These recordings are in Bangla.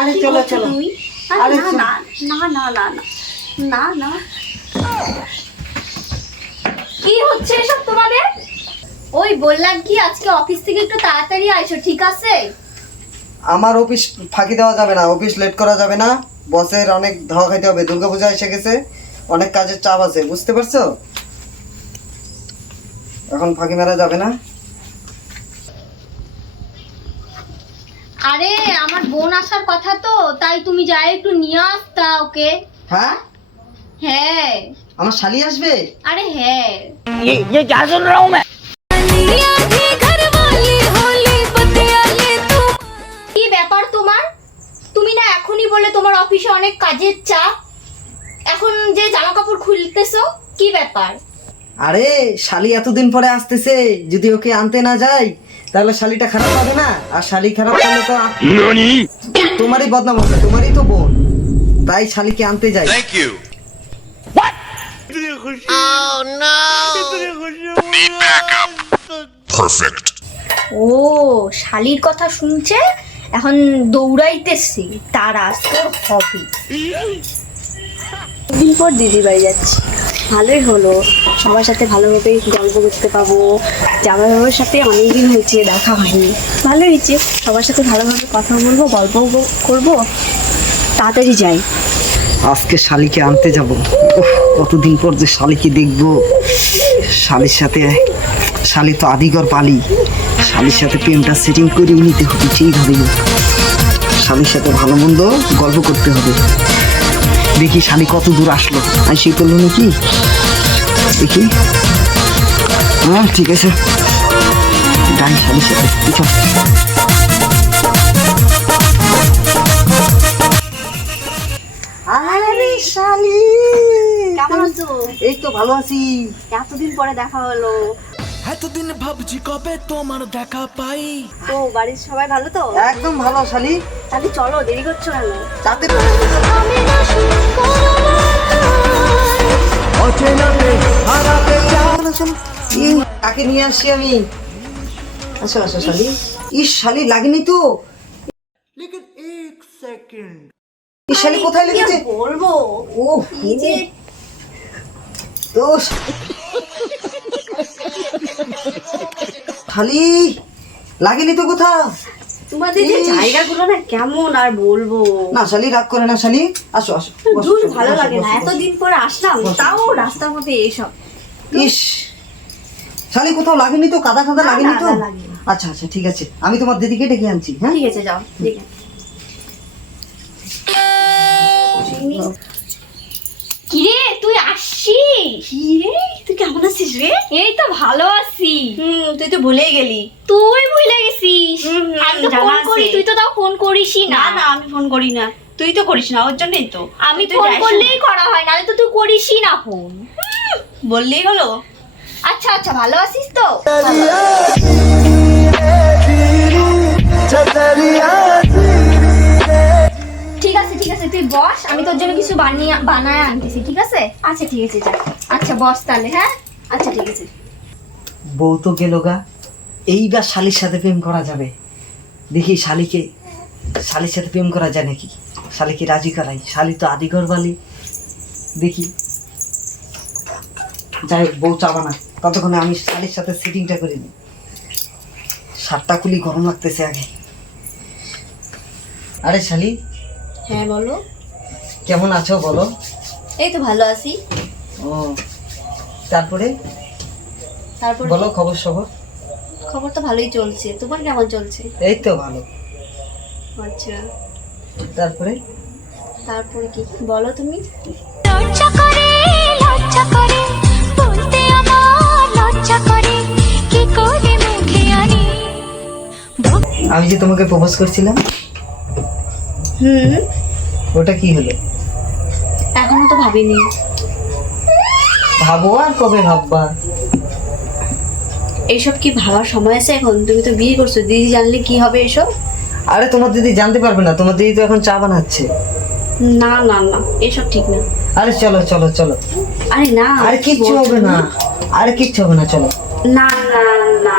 আরে চলো চলো। আরে না না না না না না না না। কি হচ্ছে এসব তোমাদের? ওই বললাম কি আজকে অফিস থেকে একটু তাড়াতাড়ি আইসো ঠিক আছে? আমার অফিস ফাঁকি দেওয়া যাবে না অফিস লেট করা যাবে না। বসের অনেক ধাওয়া খাইতে হবে দুর্গাপূজা এসে গেছে অনেক কাজের চাপ আছে বুঝতে পারছ? এখন ফাঁকি মারা যাবে না। আরে আমার বোন আসার কথা তো তাই তুমি যাই একটু নিয়ে আসতা ওকে। হ্যাঁ? হ্যাঁ। আমার শালি আসবে? আরে হ্যাঁ। কি ব্যাপার তোমার? তুমি না এখনই বলে তোমার অফিসে অনেক কাজের চাপ। এখন যে জামা কাপড় খুলতেছো কি ব্যাপার? আরে শালি এতদিন পরে আসতেছে যদি ওকে আনতে না যাই তাহলে শালিটা খারাপ হবে না? আর শালি খারাপ করলে তো তোমারই বদনাম হবে তোমারই তো বোন। তাই শালিকে আনতে যাই। Thank you. Perfect. ও শালির কথা শুনছে? এখন দৌড়াইতেছি। তার আজকের হবে দিন পর দিদি বাড়ি যাচ্ছি। ভালোই হলো। সবার সাথে ভালোভাবে গল্প করতে পাবো। জামাই বাবার সাথে অনেকদিন হয়েছে, দেখা হয়নি। ভালো হয়েছে। সবার সাথে ভালোভাবে কথা বলব গল্প করব। তাড়াতাড়ি যাই। আজকে শালিকে আনতে যাব। কতদিন পর যে শালিকে দেখব। শালির সাথে, শালি তো আদিগর পালি শালির সাথে প্রেমটা সেটিং করে নিতে হবে ঠিকভাবে শালির সাথে ভালো মন্দ গল্প করতে হবে। দেখি শালি কত দূর আসলো। আর সেই করল নাকি? দেখি। হ্যাঁ ঠিক আছে। যাই শালির সাথে চল আরে শালি কেমন আছো? এই তো ভালো আছি। এতদিন পরে দেখা হলো। এতদিন ভাবছি কবে তোমার দেখা পাই। তো বাড়ির সবাই ভালো তো? একদম ভালো শালি তাহলে চলো দেরি করছ কেন? তাতে কাকে নিয়ে আসছি আমি? আসো আসো শালি। ইস শালি লাগেনি তো। ইস শালি কোথায় লেগেছে? বলব? ও। এই যে। তো শালি লাগেনি তো কোথাও? তোমাদের যে জায়গাগুলো না কেমন আর বলব? না শালি রাগ করে না শালি। আসো আসো। দূর ভালো লাগে না। এতদিন পরে আসলাম তাও রাস্তার মধ্যে এইসব। ইস। শালি কোথাও লাগেনি তো? কাদা কাদা লাগেনি তো? আচ্ছা আচ্ছা ঠিক আছে। আমি তোমার দিদিকে ডেকে আনছি হ্যাঁ? ঠিক আছে যাও ঠিক আছে কিরে তুই আসছিস? কি রে তুই কেমন আছিস রে? এই তো ভালো আছি। হুম তুই তো ভুলেই গেলি। তুই ভুলে গেছিস। আমি তো ফোন করি তুই তো তাও ফোন করিসই না। না না আমি ফোন করি না। তুই তো করিস না ওর জন্যই তো। আমি ফোন করলেই করা হয় নাহলে তো তুই করিসই না ফোন বললেই হলো। আচ্ছা আচ্ছা ভালো আছিস তো? ঠিক আছে ঠিক আছে তুই বস আমি তোর জন্য কিছু বানিয়ে বানায় আনতেছি ঠিক আছে? আচ্ছা ঠিক আছে আচ্ছা বস তাহলে হ্যাঁ? আচ্ছা ঠিক আছে। বউ তো গেল গা। এইবার শালির সাথে প্রেম করা যাবে। দেখি শালিকে শালির সাথে প্রেম করা যায় নাকি? শালিকে রাজি করাই। শালি তো আদিগর বালি। দেখি। যাই হোক বউ চাবা না। ততক্ষণে আমি শালির সাথে সিটিংটা করে নিই। সাতটা কুলি গরম লাগতেছে আগে। আরে শালি হ্যাঁ বলো। কেমন আছো বলো? এই তো ভালো আছি। ও তারপরে তারপর বলো খবর সবর খবর তো ভালোই চলছে। তোমার কেমন চলছে? এই তো ভালো। আচ্ছা। তারপরে? তারপরে কি? বলো তুমি। লজ্জা করে লজ্জা করে বলতে আমার লজ্জা করে কি করে মুখে আনি? আমি যে তোমাকে প্রপোজ করছিলাম হুম। ওটা কি হলো? এখনও তো ভাবিনি। ভাবো আর কবে ভাববা? এইসব কি ভাবার সময় আছে এখন? তুমি তো বিয়ে করছ দিদি জানলে কি হবে এসব? আরে তোমার দিদি জানতে পারবে না তোমার দিদি তো এখন চা বানাচ্ছে। না না না এসব ঠিক না। আরে চলো চলো চলো। আরে না আর কিচ্ছু হবে না। আর কিচ্ছু হবে না চলো। না না না।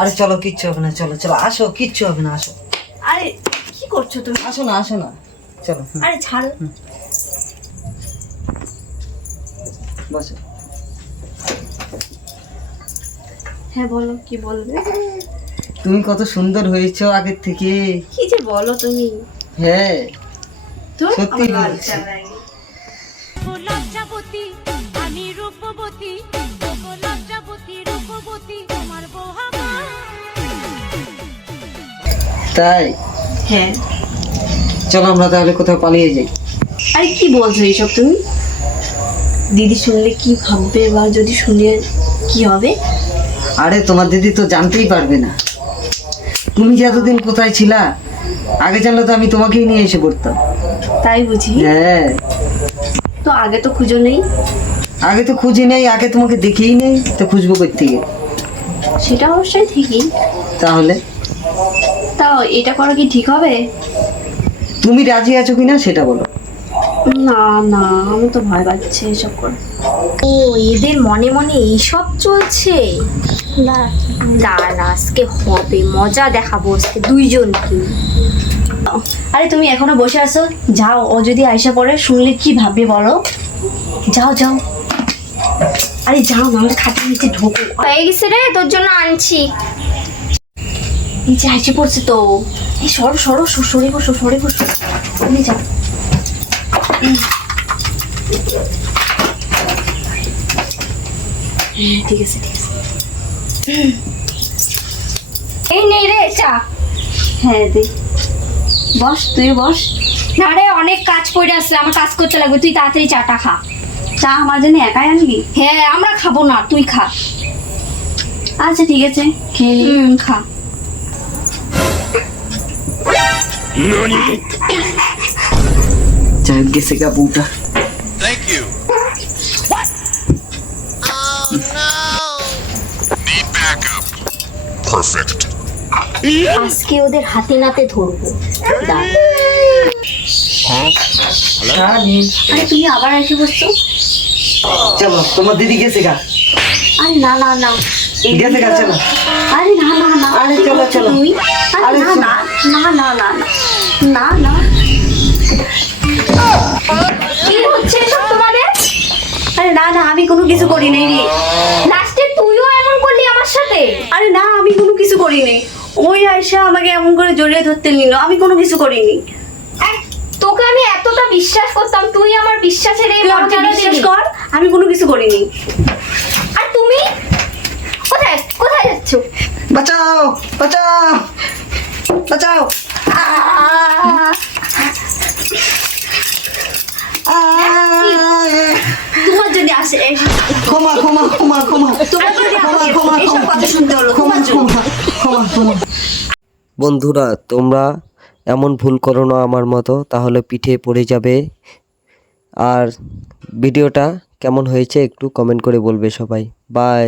আরে চলো কিচ্ছু হবে না চলো চলো আসো কিচ্ছু হবে না আসো। আরে কি করছ তুমি? আসো না আসো না। চলো আরে ছাড়ো। বসো। হ্যাঁ বলো কি বলবে? তুমি কত সুন্দর হয়েছো আগের থেকে। কি যে বলো তুমি? হ্যাঁ তো সত্যি বলছি। তাই? হ্যাঁ। চলো আমরা তাহলে কোথাও পালিয়ে যাই। আরে কি বলছো এইসব তুমি? দিদি শুনলে কি ভাববে বা যদি শুনে কি হবে? আরে তোমার দিদি তো জানতেই পারবে না। তুমি যে এতদিন কোথায় ছিলা আগে জানলে তো আমি তোমাকেই নিয়ে এসে পড়তাম। তাই বুঝি? হ্যাঁ। তো আগে তো খুঁজো নেই? আগে তো খুঁজি নেই আগে তোমাকে দেখেই নেই তো খুঁজবো কোথ থেকে সেটা অবশ্যই ঠিকই। তাহলে? এটা করা কি ঠিক হবে? তুমি রাজি আছো কিনা সেটা বলো। না না আমার তো ভয় পাচ্ছে এসব করে। ও এদের মনে মনে এইসব চলছে? না দাঁড়া আজকে হবে মজা দেখাবো আজকে দুইজনকে। আরে তুমি এখনও বসে আছো? যাও ও যদি আয়সা পড়ে শুনলে কি ভাববে বলো? যাও যাও। আরে যাও নাহলে খাটের নিচে ঢোকো। হয়ে গেছে রে তোর জন্য আনছি। নিচে আইসে পড়ছে তো। এই সরো সরো সরে বসো সরে বসো। তুমি যাও। হুম, ঠিক আছে ঠিক আছে। এই নেই রে চা। হ্যাঁ দে। বস তুই বস। না রে অনেক কাজ পড়ে আসলে আমার কাজ করতে লাগবে। তুই তাড়াতাড়ি চাটা খা। চা আমার জন্য একাই আনবি? হ্যাঁ আমরা খাব না তুই খা। আচ্ছা ঠিক আছে। খা। Need backup. Perfect. আজকে ওদের হাতে নাতে ধরবো। আরে তুমি আবার এসে বসছো? চলো তোমার দিদি গেছে গা। আরে না না না। গেছে গা চলো। আরে না না না। আরে চলো, চলো। তুমি? আরে না। না। না না না না না। কি হচ্ছে এসব তোমাদের? আরে না না আমি কোনো কিছু করি নাই রে। লাস্টে তুইও এমন করলি আমার সাথে? আরে না আমি কোনো কিছু করি করিনি ওই আয়সা আমাকে এমন করে জড়িয়ে ধরতে নিল আমি কোনো কিছু করিনি। তোকে আমি এতটা বিশ্বাস করতাম তুই আমার বিশ্বাসের এই মর্যাদা বিশ্বাস দিলি। কর আমি কোনো কিছু করিনি। আর তুমি? কোথায় কোথায় যাচ্ছ? বাঁচাও বাঁচাও। বাঁচাও। তোমার যদি আসে এস- ক্ষমা ক্ষমা ক্ষমা ক্ষমা। তোমার যদি ক্ষমা আমাকে ক্ষমা এসব ক্ষমা। কথা শুনতে হলো ক্ষমা ক্ষমা ক্ষমা ক্ষমা বন্ধুরা তোমরা এমন ভুল করো না আমার মতো তাহলে পিঠে পড়ে যাবে। আর ভিডিওটা কেমন হয়েছে একটু কমেন্ট করে বলবে সবাই। বাই